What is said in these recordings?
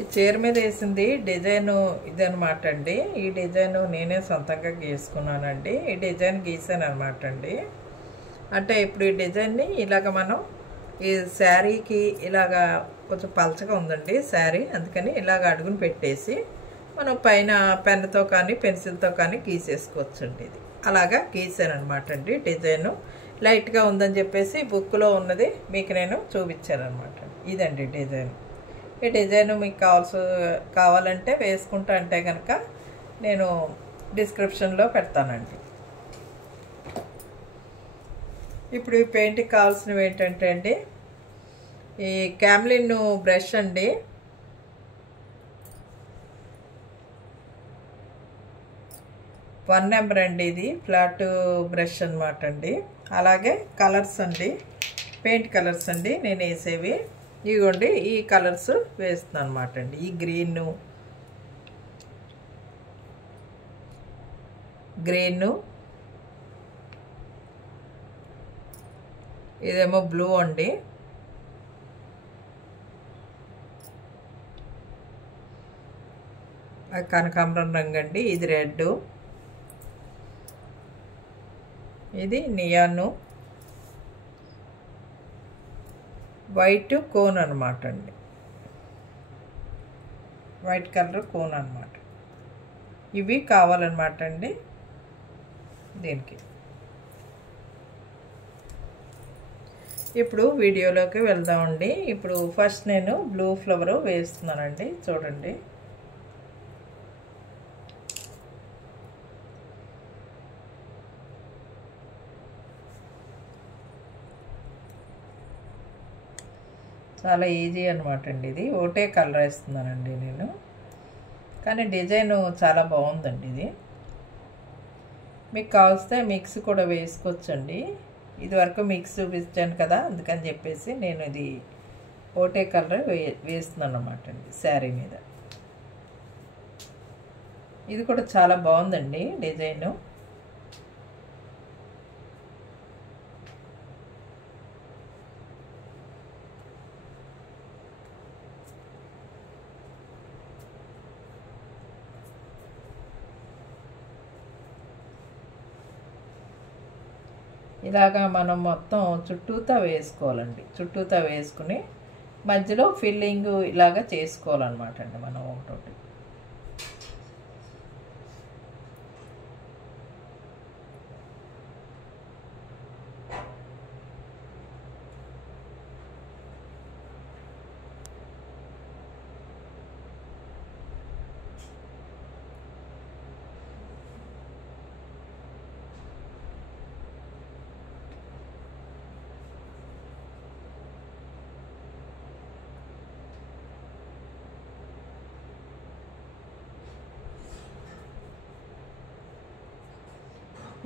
ఈ చీర మీద వేసింది డిజైన్ ఇదనమాట అండి. ఈ డిజైన్ నేనే సొంతంగా గీసుకున్నానండి. ఈ డిజైన్ గీసాను అనమాట అండి. అంటే ఇప్పుడు ఈ డిజైన్ని ఇలాగ మనం ఈ శారీకి ఇలాగా కొంచెం పలచగా ఉందండి శారీ, అందుకని ఇలాగ అడుగును పెట్టేసి మనం పైన పెన్నుతో కానీ పెన్సిల్తో కానీ గీసేసుకోవచ్చండి. ఇది అలాగా గీసాను అనమాట అండి. డిజైను లైట్గా ఉందని చెప్పేసి బుక్లో ఉన్నది మీకు నేను చూపించాను అనమాట. ఇదండి డిజైన్. ఈ డిజైన్ మీకు కావాలంటే వేసుకుంటా అంటే కనుక నేను డిస్క్రిప్షన్లో పెడతానండి. ఇప్పుడు ఈ పెయింటింగ్ కావాల్సినవి ఏంటంటే అండి, ఈ క్యామ్లిన్ బ్రష్ అండి, వన్ నెంబర్ అండి, ఇది ఫ్లాట్ బ్రష్ అనమాట అండి. అలాగే కలర్స్ అండి, పెయింట్ కలర్స్ అండి నేను వేసేవి. ఇదిగోండి ఈ కలర్స్ వేస్తున్నాను అనమాట అండి. ఈ గ్రీను, ఇదేమో బ్లూ అండి, కనకాంబరం రంగు అండి, ఇది రెడ్, ఇది నియాను, వైట్ కోన్ అనమాట అండి, వైట్ కలర్ కోన్ అనమాట. ఇవి కావాలన్నమాట అండి దీనికి. ఇప్పుడు వీడియోలోకి వెళ్దామండి. ఇప్పుడు ఫస్ట్ నేను బ్లూ ఫ్లవర్ వేస్తున్నానండి. చూడండి, చాలా ఈజీ అనమాట అండి. ఇది ఒకటే కలర్ వేస్తున్నానండి నేను, కానీ డిజైన్ చాలా బాగుందండి. ఇది మీకు కావస్తే మిక్స్ కూడా వేసుకోవచ్చండి. ఇది వరకు మిక్స్ చూపించాను కదా, అందుకని చెప్పేసి నేను ఇది ఒకటే కలర్ వేస్తున్నాను అన్నమాట అండి శారీ మీద. ఇది కూడా చాలా బాగుందండి డిజైను. ఇలాగా మనం మొత్తం చుట్టూతా వేసుకోవాలండి. చుట్టూతా వేసుకుని మధ్యలో ఫిల్లింగ్ ఇలాగా చేసుకోవాలన్నమాట అండి మనం ఒకటోటి.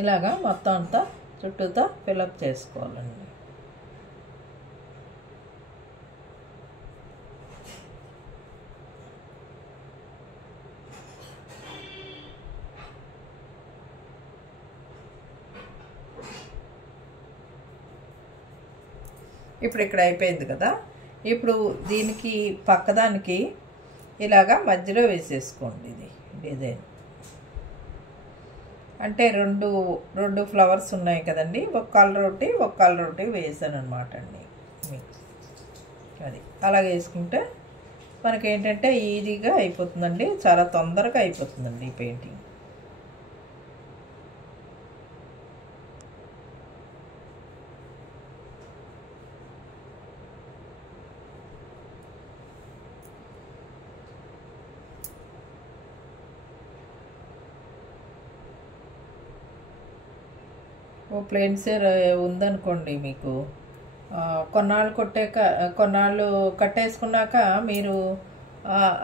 ఇలాగా మొత్తం అంతా చుట్టూతో ఫిలప్ చేసుకోవాలండి. ఇప్పుడు ఇక్కడ అయిపోయింది కదా. ఇప్పుడు దీనికి పక్కదానికి ఇలాగా మధ్యలో వేసేసుకోండి. ఇది డిజైన్ అంటే రెండు ఫ్లవర్స్ ఉన్నాయి కదండి, ఒక కలర్ ఒకటి వేసాను అనమాట అండి. అది అలా వేసుకుంటే మనకేంటంటే ఈజీగా అయిపోతుందండి, చాలా తొందరగా అయిపోతుందండి ఈ పెయింటింగ్. ఓ ప్లెయిన్ చీర ఉందనుకోండి, మీకు కొన్నాళ్ళు కట్టేసుకున్నాక మీరు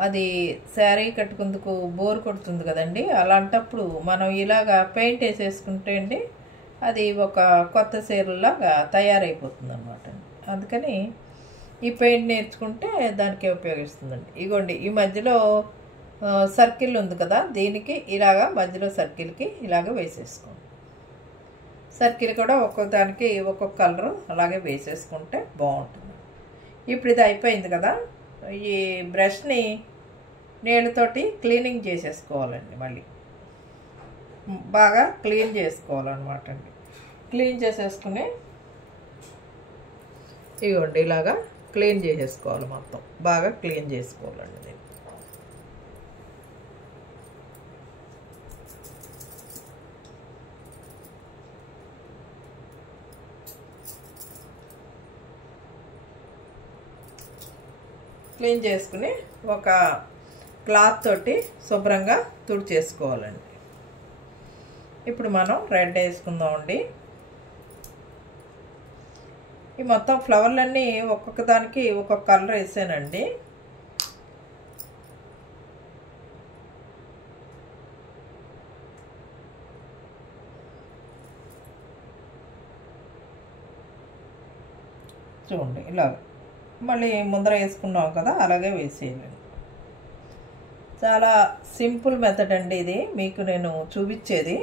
అది శారీ కట్టుకుందుకు బోర్ కొడుతుంది కదండి. అలాంటప్పుడు మనం ఇలాగా పెయింట్ వేసేసుకుంటే అండి అది ఒక కొత్త చీరలాగా తయారైపోతుంది అనమాట. అందుకని ఈ పెయింట్ నేర్చుకుంటే దానికే ఉపయోగిస్తుందండి. ఇగోండి ఈ మధ్యలో సర్కిల్ ఉంది కదా, దీనికి ఇలాగా మధ్యలో సర్కిల్కి ఇలాగ వేసేసుకోండి. సర్కిల్ కూడా ఒక్కొక్క దానికి ఒక్కొక్క కలరు అలాగే వేసేసుకుంటే బాగుంటుంది. ఇప్పుడు ఇది అయిపోయింది కదా, ఈ బ్రష్ని నీళ్ళతోటి క్లీనింగ్ చేసేసుకోవాలండి. మళ్ళీ బాగా క్లీన్ చేసుకోవాలన్నమాట అండి. క్లీన్ చేసేసుకుని ఇవ్వండి ఇలాగా క్లీన్ చేసేసుకోవాలి. మొత్తం బాగా క్లీన్ చేసుకోవాలండి. క్లీన్ చేసుకుని ఒక క్లాత్ తోటి శుభ్రంగా తుడిచేసుకోవాలండి. ఇప్పుడు మనం రెడ్ వేసుకుందామండి. ఈ మొత్తం ఫ్లవర్లన్నీ ఒక్కొక్క దానికి ఒక్కొక్క కలర్ వేసానండి. చూడండి ఇలా మళ్ళీ ముందర వేసుకున్నాం కదా అలాగే వేసేయాలండి. చాలా సింపుల్ మెథడ్ అండి ఇది మీకు నేను చూపించేది.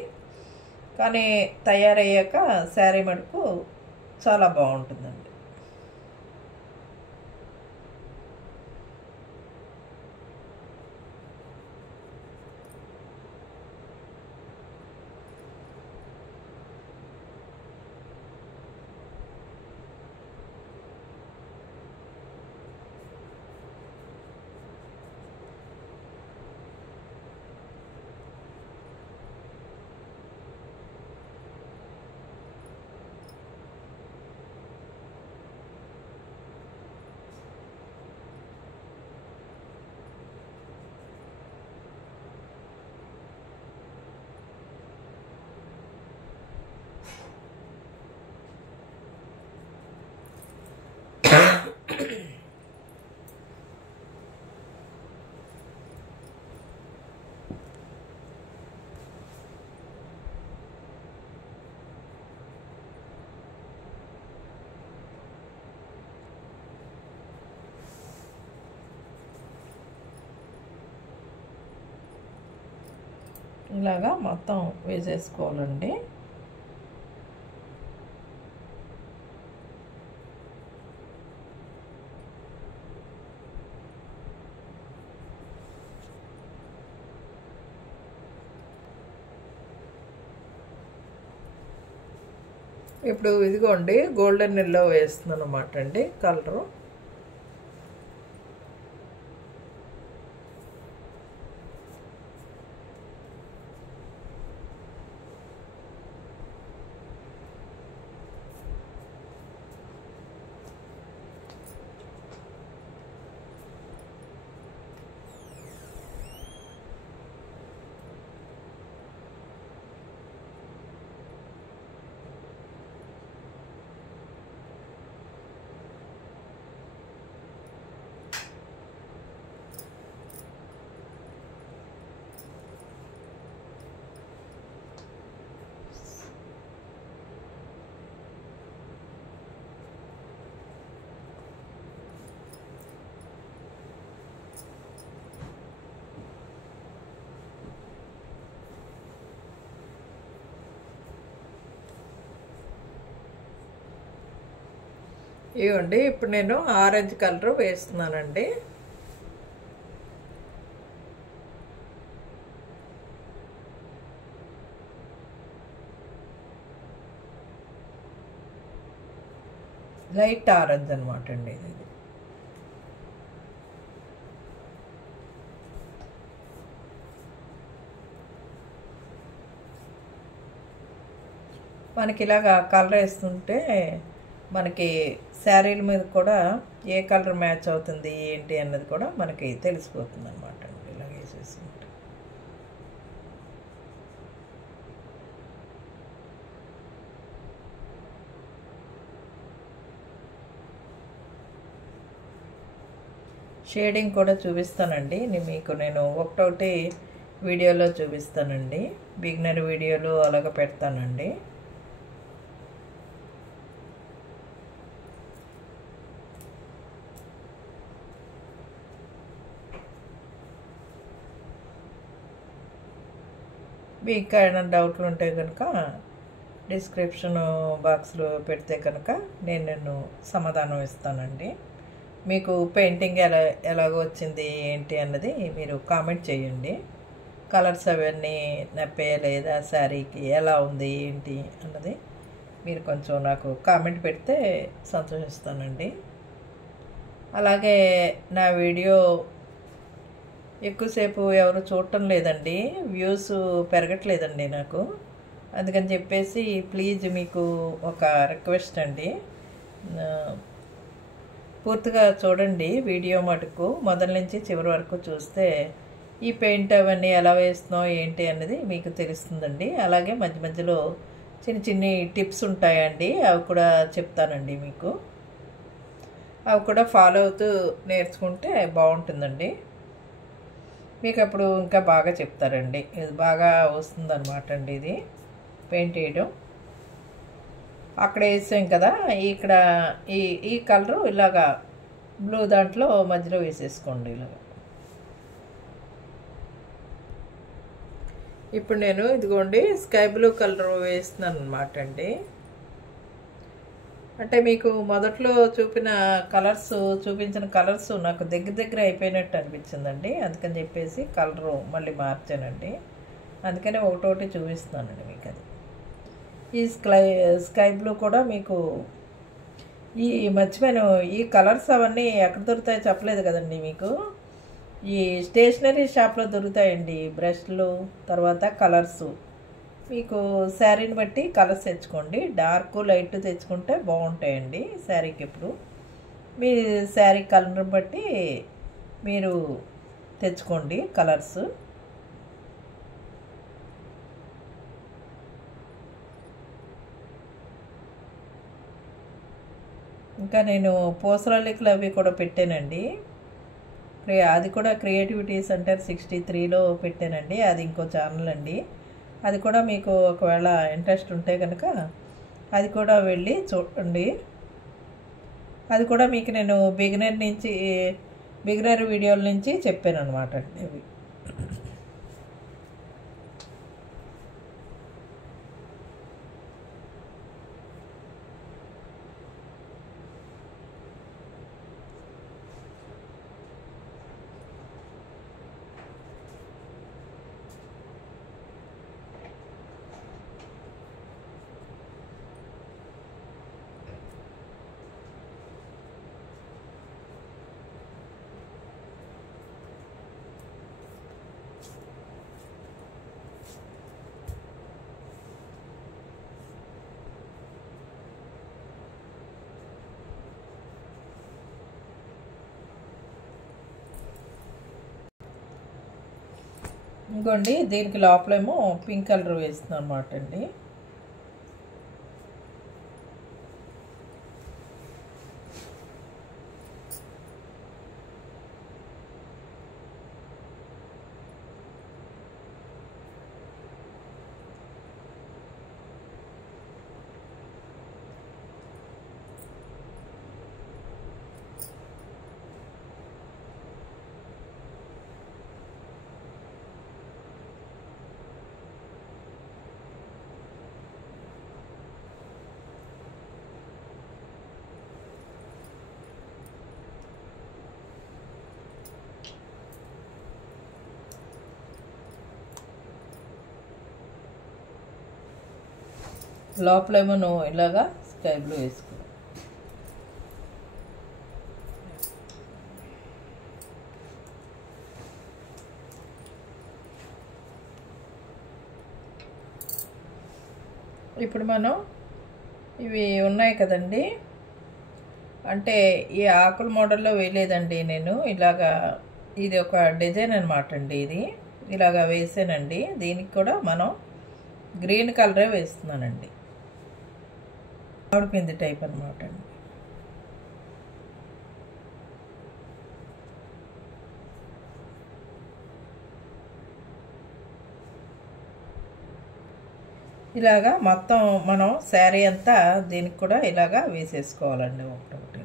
కానీ తయారయ్యాక శారీ మటుకు చాలా బాగుంటుందండి. ఇలాగా మొత్తం వేసేసుకోవాలండి. ఇప్పుడు ఇదిగోండి గోల్డెన్ ఎల్లో వేస్తున్నాను అన్నమాట అండి కలరు. ఇవ్వండి ఇప్పుడు నేను ఆరెంజ్ కలర్ వేస్తున్నానండి. లైట్ ఆరెంజ్ అనమాట అండి ఇది. మనకి ఇలాగా కలర్ వేస్తుంటే మనకి శారీల మీద కూడా ఏ కలర్ మ్యాచ్ అవుతుంది ఏంటి అన్నది కూడా మనకి తెలిసిపోతుంది అనమాట అండి ఇలా వేసేసుకుంటే. షేడింగ్ కూడా చూపిస్తానండి మీకు నేను ఒకటొకటి వీడియోలో చూపిస్తానండి. బిగినర్ వీడియోలో అలాగ పెడతానండి. మీకు ఏమైనా డౌట్లు ఉంటే కనుక డిస్క్రిప్షన్ బాక్స్లో పెడితే కనుక నేను సమాధానం ఇస్తానండి. మీకు పెయింటింగ్ ఎలాగ వచ్చింది ఏంటి అన్నది మీరు కామెంట్ చేయండి. కలర్స్ అవన్నీ నప్పాయా లేదా, శారీకి ఎలా ఉంది ఏంటి అన్నది మీరు కొంచెం నాకు కామెంట్ పెడితే సంతోషిస్తానండి. అలాగే నా వీడియో ఎక్కువసేపు ఎవరు చూడటం లేదండి, వ్యూస్ పెరగట్లేదండి నాకు. అందుకని చెప్పేసి ప్లీజ్ మీకు ఒక రిక్వెస్ట్ అండి, పూర్తిగా చూడండి వీడియో మటుకు మొదల నుంచి చివరి వరకు చూస్తే ఈ పెయింట్ అవన్నీ ఎలా వేస్తున్నావు ఏంటి అన్నది మీకు తెలుస్తుందండి. అలాగే మధ్య మధ్యలో చిన్న చిన్ని టిప్స్ ఉంటాయండి, అవి కూడా చెప్తానండి మీకు. అవి కూడా ఫాలో అవుతూ నేర్చుకుంటే బాగుంటుందండి. మీకు అప్పుడు ఇంకా బాగా చెప్తారండి. ఇది బాగా వస్తుందన్నమాట అండి ఇది పెయింట్ వేయడం. అక్కడ వేసాం కదా, ఇక్కడ ఈ కలరు ఇలాగా బ్లూ దాంట్లో మధ్యలో వేసేసుకోండి ఇలాగా. ఇప్పుడు నేను ఇదిగోండి స్కై బ్లూ కలర్ వేస్తున్నాను అనమాట అండి. అంటే మీకు మొదట్లో చూపించిన కలర్స్ నాకు దగ్గర అయిపోయినట్టు అనిపించిందండి. అందుకని చెప్పేసి కలరు మళ్ళీ మార్చానండి. అందుకని ఒకటోటి చూపిస్తున్నానండి మీకు. అది ఈ స్కై బ్లూ కూడా మీకు మర్చిపోయాను, ఈ కలర్స్ అవన్నీ ఎక్కడ దొరుకుతాయో చెప్పలేదు కదండి మీకు. ఈ స్టేషనరీ షాప్లో దొరుకుతాయండి బ్రష్లు, తర్వాత కలర్సు. మీకు శారీని బట్టి కలర్స్ తెచ్చుకోండి. డార్క్ లైట్ తెచ్చుకుంటే బాగుంటాయండి శారీకి. ఇప్పుడు మీ శారీ కలర్ బట్టి మీరు తెచ్చుకోండి కలర్స్. ఇంకా నేను పూసలల్లికలు అవి కూడా పెట్టానండి. అది కూడా క్రియేటివిటీ సెంటర్ 63లో పెట్టానండి. అది ఇంకో ఛానల్ అండి. అది కూడా మీకు ఒకవేళ ఇంట్రెస్ట్ ఉంటే కనుక అది కూడా వెళ్ళి చూడండి. అది కూడా మీకు నేను బిగినర్ వీడియోల నుంచి చెప్పాను అనమాట అండి. అవి ఇంకోండి దీనికి లోపలేమో పింక్ కలర్ వేస్తున్నాను అనమాట అండి. లోపలేమో ఇలాగా స్కై బ్లూ వేసుకో. ఇప్పుడు మనం ఇవి ఉన్నాయి కదండి, అంటే ఈ ఆకుల మోడల్లో వేయలేదండి నేను. ఇలాగా ఇది ఒక డిజైన్ అనమాట అండి. ఇది ఇలాగా వేసానండి. దీనికి కూడా మనం గ్రీన్ కలరే వేస్తున్నానండి. ఆవిడపింది టైప్ అనమాట అండి. ఇలాగా మొత్తం మనం శారీ అంతా దీనికి కూడా ఇలాగా వేసేసుకోవాలండి ఒకటి.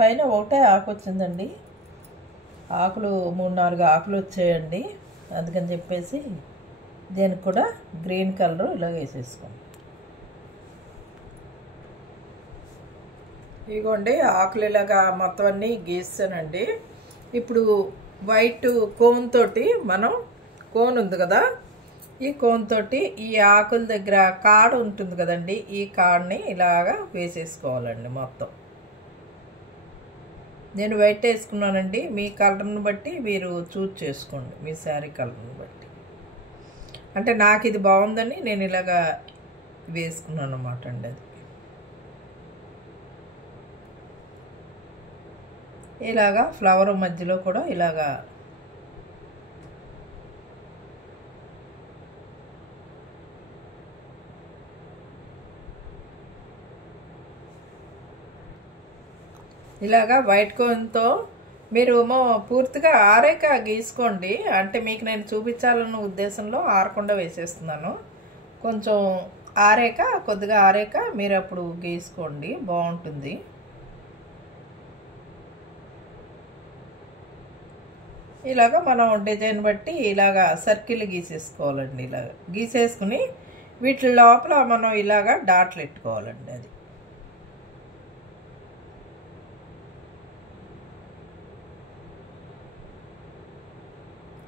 పైన ఒకటే ఆకు వచ్చిందండి, ఆకులు 3-4 ఆకులు వచ్చాయండి. అందుకని చెప్పేసి దీనికి కూడా గ్రీన్ కలర్ ఇలా వేసేసుకోండి. ఇదిగోండి ఆకులు ఇలాగా మొత్తం అన్నీ గీస్తానండి. ఇప్పుడు వైట్ కోన్ తోటి మనం కోన్ ఉంది కదా, ఈ కోన్ తోటి ఈ ఆకుల దగ్గర కాడ ఉంటుంది కదండి, ఈ కాడని ఇలాగా వేసేసుకోవాలండి మొత్తం. నేను వైట్ వేసుకున్నానండి. మీ కలర్ని బట్టి మీరు చూజ్ చేసుకోండి, మీ శారీ కలర్ని బట్టి. అంటే నాకు ఇది బాగుందని నేను ఇలాగా వేసుకున్నాను అన్నమాట అండి. అది ఇలాగా ఫ్లవర్ మధ్యలో కూడా ఇలాగా వైట్ కోన్తో మీరు పూర్తిగా ఆరేక గీసుకోండి. అంటే మీకు నేను చూపించాలన్న ఉద్దేశంలో ఆరకుండా వేసేస్తున్నాను. కొంచెం ఆరేక, కొద్దిగా ఆరేక మీరు అప్పుడు గీసుకోండి, బాగుంటుంది. ఇలాగా మనం డిజైన్ బట్టి ఇలాగా సర్కిల్ గీసేసుకోవాలండి. ఇలాగ గీసేసుకుని వీటి లోపల మనం ఇలాగా డాట్లు పెట్టుకోవాలండి. అది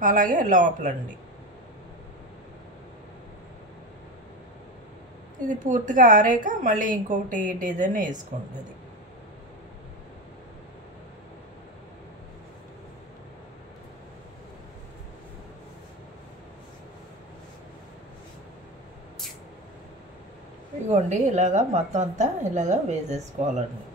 అలాగే లోపలండి. ఇది పూర్తిగా ఆరాక మళ్ళీ ఇంకొకటి డిజైన్ వేసుకోండి. అది ఇదిగోండి ఇలాగా మొత్తం అంతా ఇలాగా వేసేసుకోవాలండి.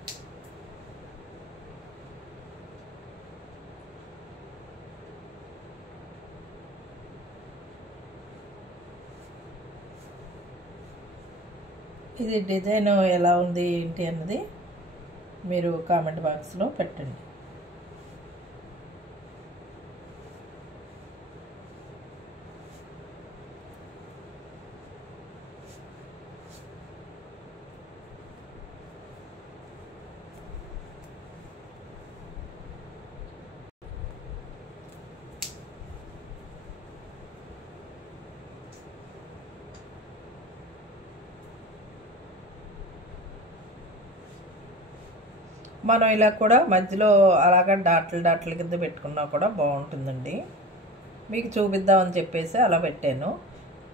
ఇది డిజైన్ ఎలా ఉంది ఏంటి అన్నది మీరు కామెంట్ బాక్స్లో పెట్టండి. మనం ఇలా కూడా మధ్యలో అలాగా డాట్ల కింద పెట్టుకున్నా కూడా బాగుంటుందండి. మీకు చూపిద్దామని చెప్పేసి అలా పెట్టాను.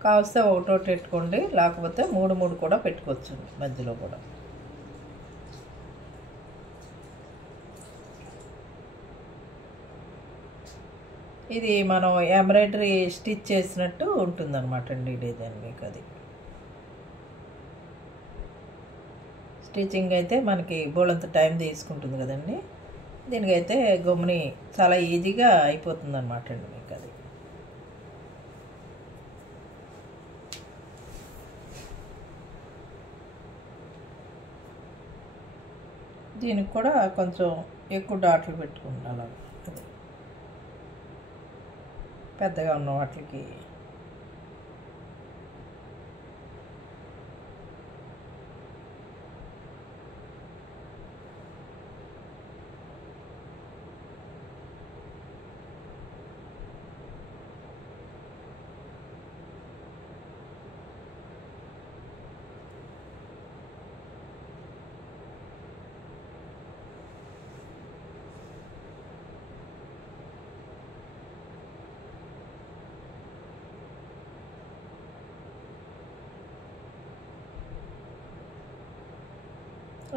కావస్తే ఒకటోటి పెట్టుకోండి, లేకపోతే మూడు కూడా పెట్టుకోవచ్చు మధ్యలో కూడా. ఇది మనం ఎంబ్రాయిడరీ స్టిచ్ చేసినట్టు ఉంటుందన్నమాట అండి డిజైన్. మీకు అది స్టిచ్చింగ్ అయితే మనకి బోలంత టైం తీసుకుంటుంది కదండి. దీనికైతే గమ్ముని చాలా ఈజీగా అయిపోతుంది అన్నమాట అండి మీకు. అది దీనికి కూడా కొంచెం ఎక్కువ డాట్లు పెట్టుకుంటాను. అలా అది పెద్దగా ఉన్న వాటికి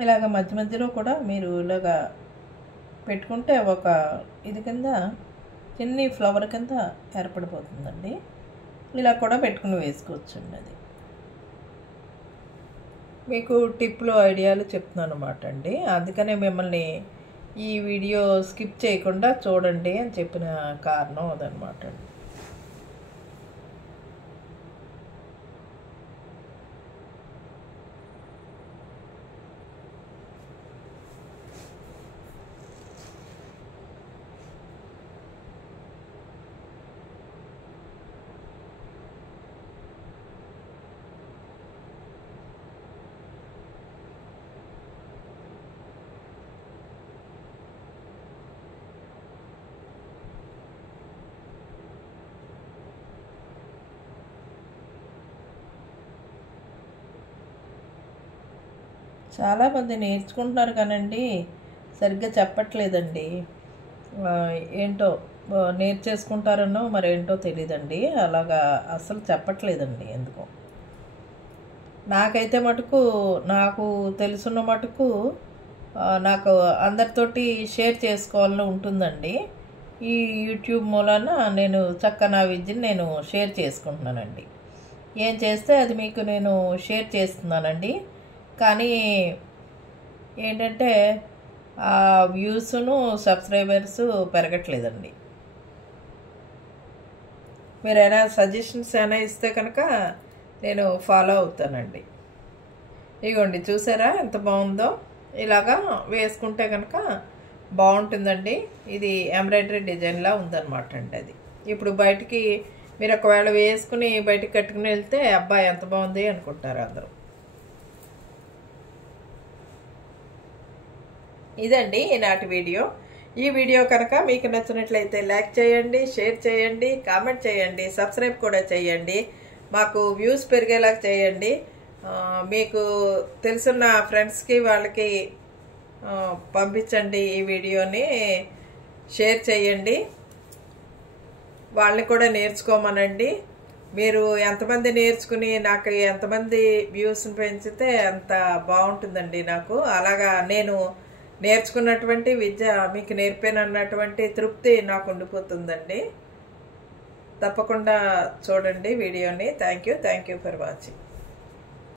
ఇలాగ మధ్య మధ్యలో కూడా మీరు ఇలాగా పెట్టుకుంటే ఒక ఇది కింద చిన్ని ఫ్లవర్ కింద ఏర్పడిపోతుందండి. ఇలా కూడా పెట్టుకుని వేసుకోవచ్చండి. అది మీకు టిప్లు ఐడియాలు చెప్తున్నాను అన్నమాట అండి. అందుకనే మిమ్మల్ని ఈ వీడియో స్కిప్ చేయకుండా చూడండి అని చెప్పిన కారణం అదనమాట అండి. చాలామంది నేర్చుకుంటున్నారు కానండి సరిగ్గా చెప్పట్లేదండి. ఏంటో నేర్చేసుకుంటారనో మరేంటో తెలీదండి. అలాగా అసలు చెప్పట్లేదండి ఎందుకో. నాకైతే మటుకు నాకు తెలుసున్న మటుకు నాకు అందరితోటి షేర్ చేసుకోవాలని ఉంటుందండి. ఈ యూట్యూబ్ మూలాన నేను నా విద్యను నేను షేర్ చేసుకుంటున్నానండి. ఏం చేస్తే అది మీకు నేను షేర్ చేస్తున్నానండి. కానీ ఏంటంటే ఆ వ్యూస్ను సబ్స్క్రైబర్స్ పెరగట్లేదండి. మీరు ఏమైనా సజెషన్స్ ఏమైనా ఇస్తే కనుక నేను ఫాలో అవుతానండి. ఇగోండి చూసారా ఎంత బాగుందో. ఇలాగా వేసుకుంటే కనుక బాగుంటుందండి. ఇది ఎంబ్రాయిడరీ డిజైన్లా ఉందన్నమాట అండి. అది ఇప్పుడు బయటికి మీరు ఒకవేళ వేసుకుని బయటికి కట్టుకుని వెళ్తే అబ్బాయి ఎంత బాగుంది అనుకుంటారు అందరూ. ఇదండి ఈనాటి వీడియో. ఈ వీడియో కనుక మీకు నచ్చినట్లయితే లైక్ చేయండి, షేర్ చేయండి, కామెంట్ చేయండి, సబ్స్క్రైబ్ కూడా చేయండి. మాకు వ్యూస్ పెరిగేలా చేయండి. మీకు తెలుసున్న ఫ్రెండ్స్కి వాళ్ళకి పంపించండి. ఈ వీడియోని షేర్ చేయండి. వాళ్ళని కూడా నేర్చుకోమనండి. మీరు ఎంతమంది నేర్చుకుని నాకు ఎంతమంది వ్యూస్ని పెంచితే అంత బాగుంటుందండి నాకు. అలాగా నేను నేర్చుకున్నటువంటి విద్య మీకు నేర్పానన్నటువంటి తృప్తి నాకు ఉండిపోతుందండి. తప్పకుండా చూడండి వీడియోని. Thank you for watching.